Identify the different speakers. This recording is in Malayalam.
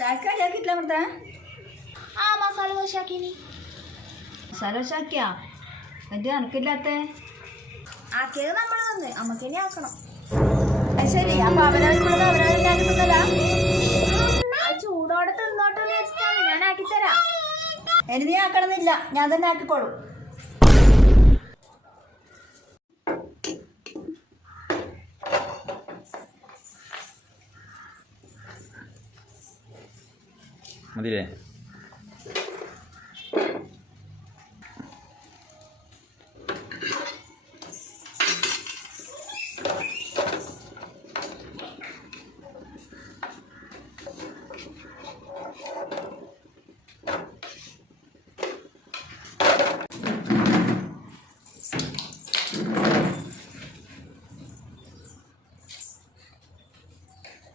Speaker 1: കടിയാക്കിയിട്ടില്ല അമൃത?
Speaker 2: ആ മസാല ദോശ ആക്കിനി
Speaker 1: മസാല ദോശ ആക്കിയാ? എന്റെ അനക്കില്ലാത്ത?
Speaker 2: ആക്കിയത് നമ്മൾ തന്ന്. ഇനി ആക്കണം.
Speaker 1: ശരി. അപ്പൊ തന്നതാ
Speaker 2: ആ ചൂടോടെ തിന്നോട്ടെ എന്ന് വെച്ചിട്ടാണ്. ഞാൻ ആക്കി തരാം
Speaker 1: എനിക്ക് നീ ആക്കണമെന്നില്ല. ഞാൻ തന്നെ ആക്കിക്കോളും.
Speaker 3: മതിയല്ലേ